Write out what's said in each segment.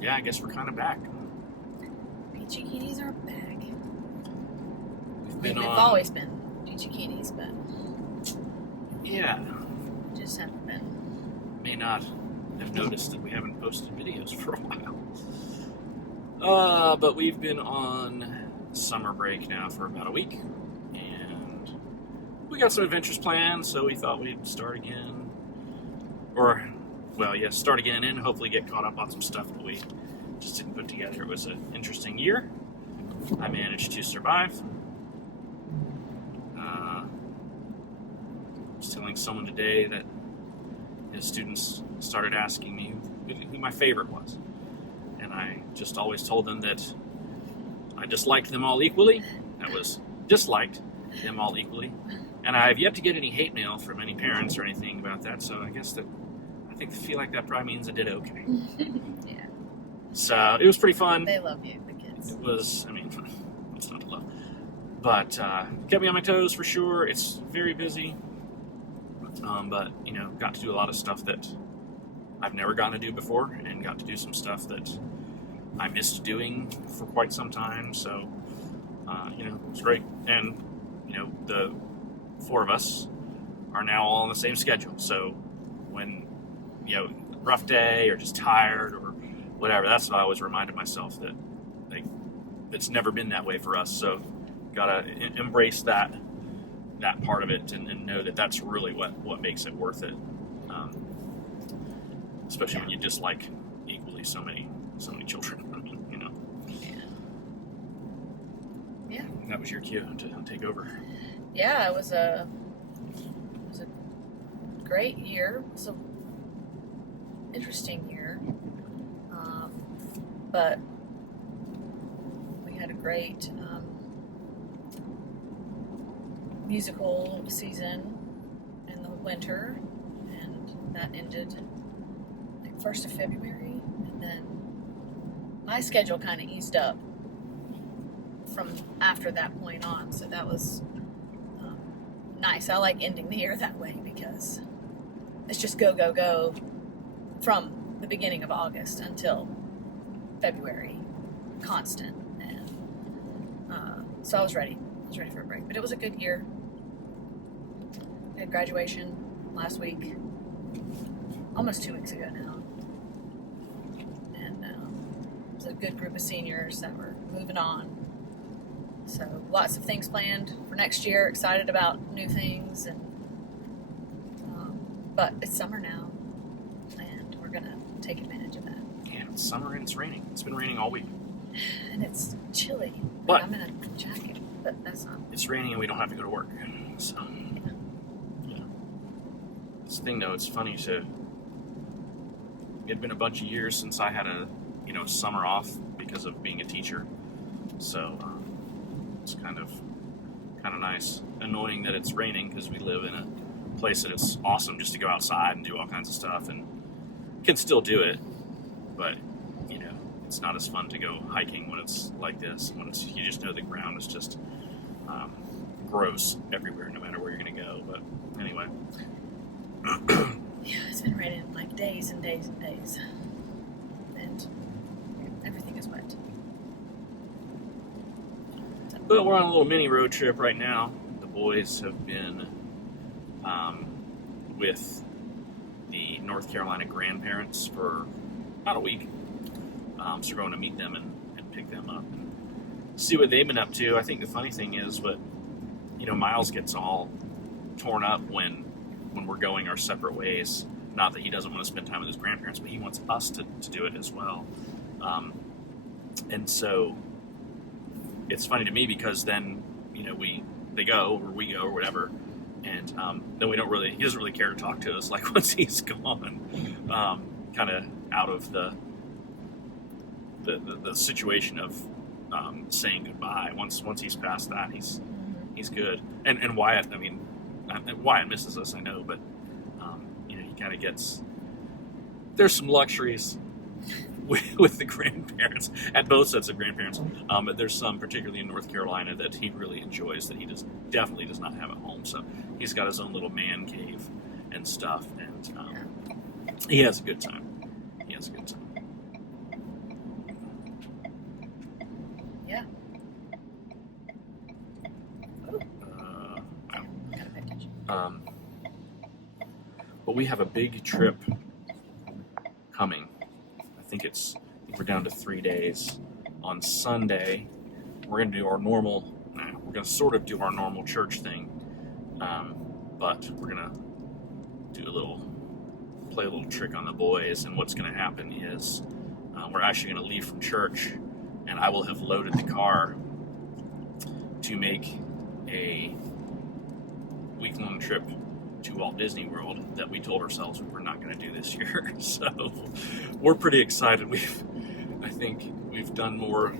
Yeah, I guess we're kind of back. Peachy Keenys are back. We've always been Peachy Keenys, but yeah, just haven't been. May not have noticed that we haven't posted videos for a while. But we've been on summer break now for about a week, and we got some adventures planned, so we thought we'd start again. Start again and hopefully get caught up on some stuff that we just didn't put together. It was an interesting year. I managed to survive. I was telling someone today that students started asking me who my favorite was. And I just always told them that I disliked them all equally. That was disliked them all equally. And I've yet to get any hate mail from any parents or anything about that, so I feel like that probably means I did okay. Yeah. So it was pretty fun. They love you, the kids. It was, it's not to love. But kept me on my toes for sure. It's very busy. But, got to do a lot of stuff that I've never gotten to do before, and got to do some stuff that I missed doing for quite some time. So, it was great. And, the four of us are now all on the same schedule. So when, rough day or just tired or whatever, that's what I always reminded myself that, it's never been that way for us. So gotta embrace that part of it and know that that's really what makes it worth it. Especially when you dislike equally so many children. Yeah. That was your cue to take over. Yeah, it was a great year. It was an interesting year. But we had a great musical season in the winter, and that ended like 1st of February, and then my schedule kind of eased up from after that point on, so that was nice. I like ending the year that way because it's just go from the beginning of August until February, constant, and so I was ready for a break, but it was a good year. I had graduation last week, almost 2 weeks ago now, and it was a good group of seniors that were moving on. So lots of things planned for next year. Excited about new things, and but it's summer now, and we're gonna take advantage of that. Yeah, it's summer and it's raining. It's been raining all week, and it's chilly. But I'm in a jacket, but that's not. It's raining and we don't have to go to work. So yeah. This thing though, it's funny it had been a bunch of years since I had a summer off because of being a teacher. So it's kind of nice. Annoying that it's raining because we live in a place that it's awesome just to go outside and do all kinds of stuff, and can still do it, but it's not as fun to go hiking when it's like this. When you just know the ground is just gross everywhere, no matter where you're going to go. But anyway. Yeah, it's been raining like days and days and days, and everything is wet. But we're on a little mini road trip right now. The boys have been with the North Carolina grandparents for about a week. So we're going to meet them and pick them up and see what they've been up to. I think the funny thing is, Miles gets all torn up when we're going our separate ways. Not that he doesn't want to spend time with his grandparents, but he wants us to do it as well. And so it's funny to me because then, they go or we go or whatever, and then he doesn't really care to talk to us like once he's gone, kind of out of the situation of saying goodbye. Once he's past that, he's good. And Wyatt, Wyatt misses us, I know, but he kind of gets. There's some luxuries with the grandparents, at both sets of grandparents, but there's some, particularly in North Carolina, that he really enjoys that he definitely does not have at home. So he's got his own little man cave and stuff, and He has a good time. He has a good time. Yeah. Ooh, Wow. gotta pay attention. But we have a big trip coming. I think we're down to 3 days. On Sunday, we're going to do our normal. We're going to sort of do our normal church thing, but we're going to play a little trick on the boys. And what's going to happen is we're actually going to leave from church, and I will have loaded the car to make a week-long trip to Walt Disney World that we told ourselves we were not going to do this year. So we're pretty excited. I think we've done more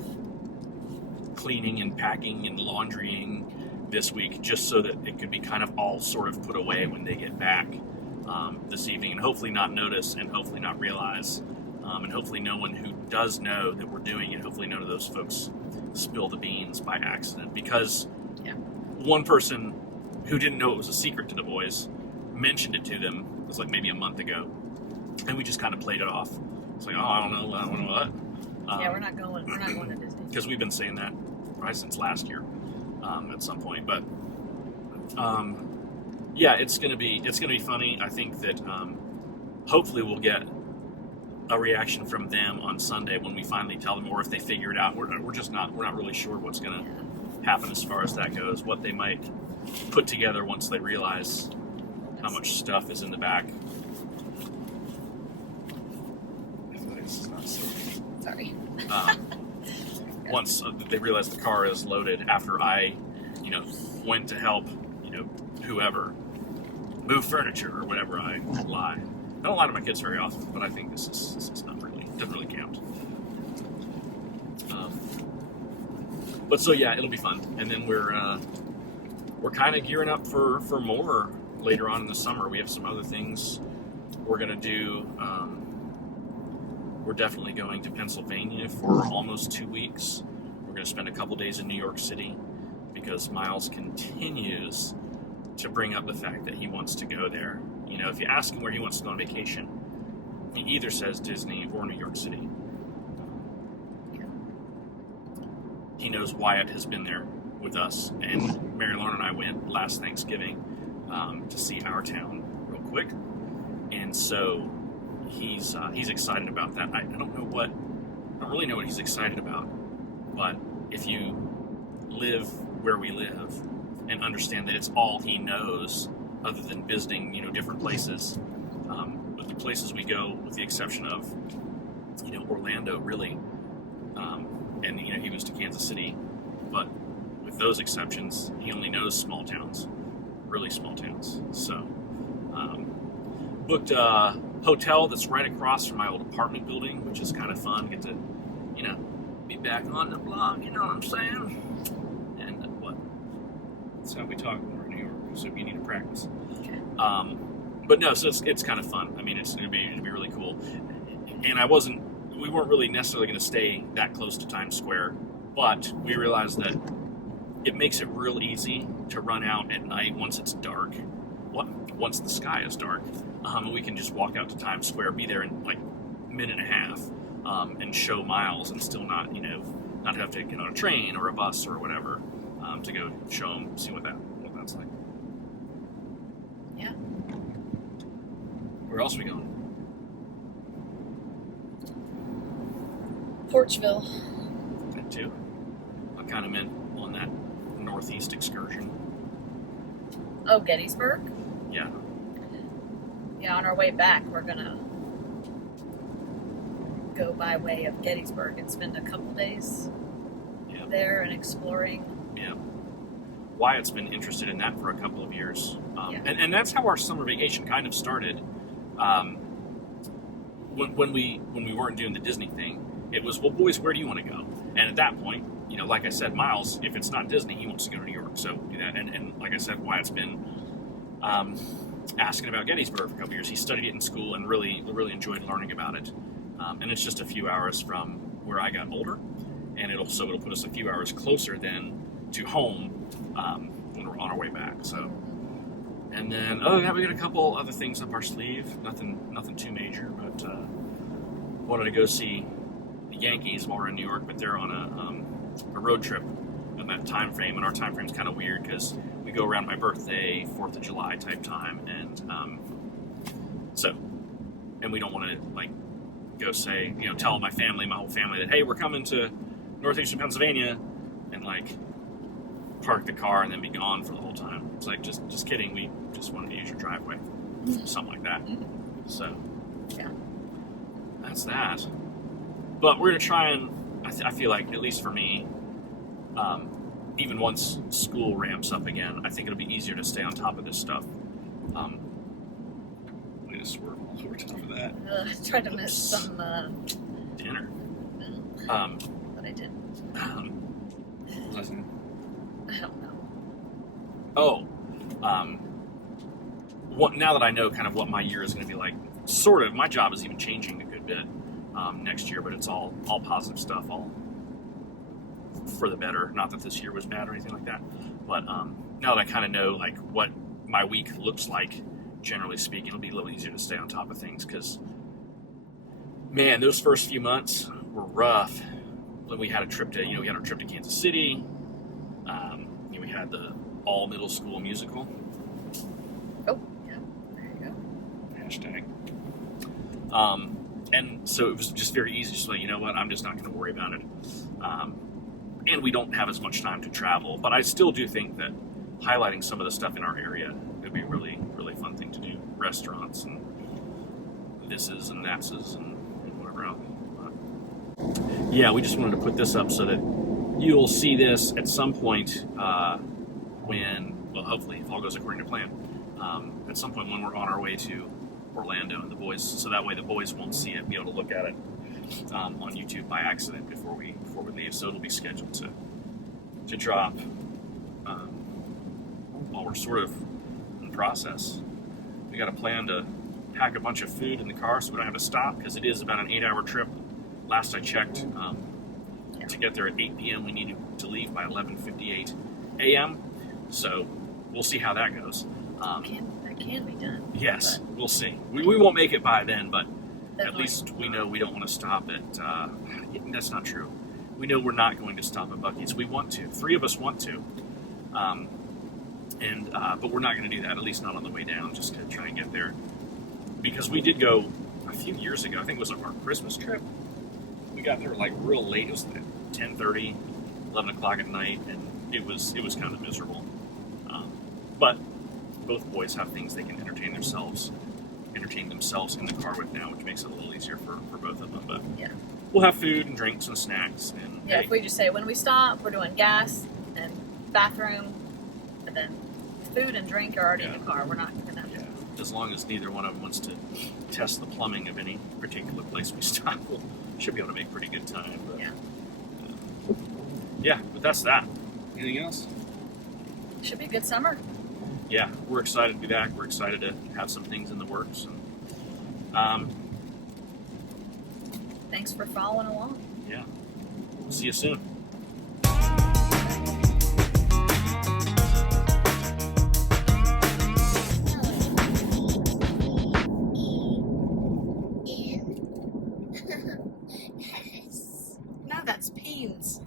cleaning and packing and laundrying this week just so that it could be kind of all sort of put away when they get back this evening, and hopefully not notice and hopefully not realize, and hopefully no one who does know that we're doing it, hopefully none of those folks spill the beans by accident, because one person who didn't know it was a secret to the boys mentioned it to them. It was like maybe a month ago, and we just kind of played it off. It's like, oh, I don't know what. We're not going to Disney because we've been saying that probably since last year at some point. But it's gonna be funny. I think that hopefully we'll get a reaction from them on Sunday when we finally tell them, or if they figure it out. We're not really sure what's gonna happen as far as that goes. What they might put together once they realize how much stuff is in the back. Sorry. Once they realize the car is loaded, after I, went to help, whoever move furniture or whatever, I lie. I don't lie to my kids very often, but I think this is not really, doesn't really count. But so yeah, it'll be fun, and then we're kind of gearing up for more later on in the summer. We have some other things we're gonna do. We're definitely going to Pennsylvania for almost 2 weeks. We're going to spend a couple days in New York City because Miles continues to bring up the fact that he wants to go there. If you ask him where he wants to go on vacation, he either says Disney or New York City. He knows Wyatt has been there with us, and Mary Lauren and I went last Thanksgiving to see our town real quick, and so he's excited about that. I don't really know what he's excited about, but if you live where we live and understand that it's all he knows other than visiting, different places, but the places we go, with the exception of, Orlando, really, and, he was to Kansas City, but with those exceptions, he only knows small towns, really small towns. So, booked a hotel that's right across from my old apartment building, which is kind of fun. Get to, be back on the block, you know what I'm saying? And what? That's how we talk when we're in New York, so you need to practice. Okay. But no, so it's kind of fun. I mean, it's going to be really cool. And we weren't really necessarily going to stay that close to Times Square, but we realized that it makes it real easy to run out at night once it's dark. Once the sky is dark, we can just walk out to Times Square, be there in like a minute and a half, and show Miles, and still not have to get on a train or a bus or whatever to go show him, see what that's like. Yeah. Where else are we going? Porchville. That too. I kind of meant on that northeast excursion. Oh, Gettysburg? Yeah. Yeah, on our way back, we're gonna go by way of Gettysburg and spend a couple days there and exploring. Yeah. Wyatt's been interested in that for a couple of years. And that's how our summer vacation kind of started. When we weren't doing the Disney thing, it was, well, boys, where do you want to go? And at that point, like I said, Miles, if it's not Disney, he wants to go to New York. So do that. And like I said, Wyatt's been asking about Gettysburg for a couple years. He studied it in school and really enjoyed learning about it. And it's just a few hours from where I got older, and it'll put us a few hours closer then to home when we're on our way back. So, And then, oh yeah, we got a couple other things up our sleeve. Nothing too major, but wanted to go see the Yankees while we're in New York, but they're on a road trip in that time frame, and our time frame's kind of weird because we go around my birthday, 4th of July type time, and and we don't want to like go say, tell my whole family that, hey, we're coming to northeastern Pennsylvania, and like park the car and then be gone for the whole time. It's like, just kidding. We just wanted to use your driveway, something like that. So, Yeah. that's that. But we're gonna try and I feel like, at least for me, even once school ramps up again, I think it'll be easier to stay on top of this stuff. I'm gonna swerve all over top of that. I tried to miss some Dinner. but I didn't. Listen. I don't know. Oh, now that I know kind of what my year is going to be like, sort of, my job is even changing a good bit next year, but it's all positive stuff, all for the better. Not that this year was bad or anything like that, but now that I kind of know like what my week looks like, generally speaking, it'll be a little easier to stay on top of things, because, man, those first few months were rough. When we had a trip to, we had our trip to Kansas City. We had the all middle school musical. Oh, yeah. There you go. Hashtag. And so it was just very easy. Just like, you know what, I'm just not going to worry about it. And we don't have as much time to travel. But I still do think that highlighting some of the stuff in our area would be a really, really fun thing to do. Restaurants and thises and thatses and whatever else. Yeah, we just wanted to put this up so that you'll see this at some point hopefully, if all goes according to plan, at some point when we're on our way to Orlando and the boys, so that way the boys won't see it, be able to look at it on YouTube by accident before we leave. So it'll be scheduled to drop while we're sort of in process. We got a plan to pack a bunch of food in the car so we don't have to stop, because it is about an 8-hour trip. Last I checked, to get there at 8 p.m. we need to leave by 11:58 a.m. So we'll see how that goes. That can be done. Yes, we'll see. We won't make it by then, but at Definitely. least we know we don't want to stop at... that's not true. We know we're not going to stop at Buc-ee's. We want to. 3 of us want to. But we're not going to do that, at least not on the way down, just to try and get there. Because we did go a few years ago. I think it was our Christmas trip. We got there like real late. It was like 10:30, 11 o'clock at night, and it was kind of miserable. But both boys have things they can entertain themselves in the car with now, which makes it a little easier for both of them. But Yeah. we'll have food and drinks and snacks. And Yeah, hey, if we just say when we stop, we're doing gas and bathroom, and then food and drink are already in the car. We're not gonna. yeah, as long as neither one of them wants to test the plumbing of any particular place we stop, we should be able to make pretty good time. But, Yeah. Yeah, but that's that. Anything else? Should be a good summer. Yeah, we're excited to be back. We're excited to have some things in the works. And, Thanks for following along. yeah, we'll see you soon. No, that's Peens.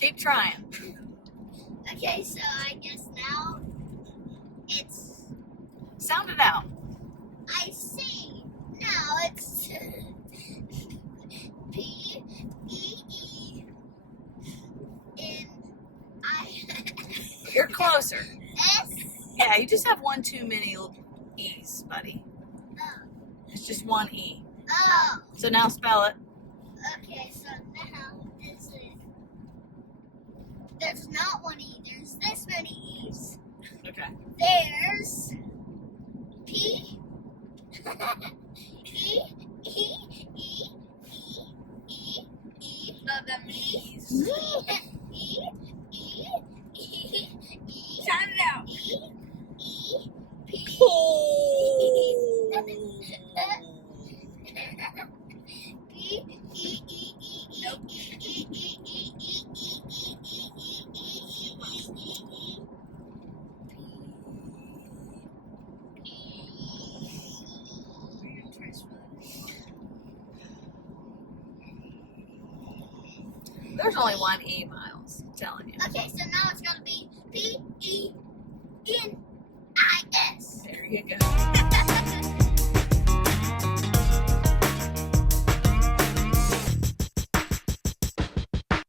Keep trying. Okay, so I guess now it's Sound it out. I see. Now it's P-E-E N I You're closer. S. Yeah, you just have one too many E's, buddy. Oh. It's just one E. Oh. So now spell it. Okay, so now is it? There's not one E. There's this many E's. Okay. There's P E E E E E E. No, that means. E E E E. Sound it out. E E P. There's only one E, Miles. I'm telling you. Okay, so now it's gonna be Peachy Keenys. There you go.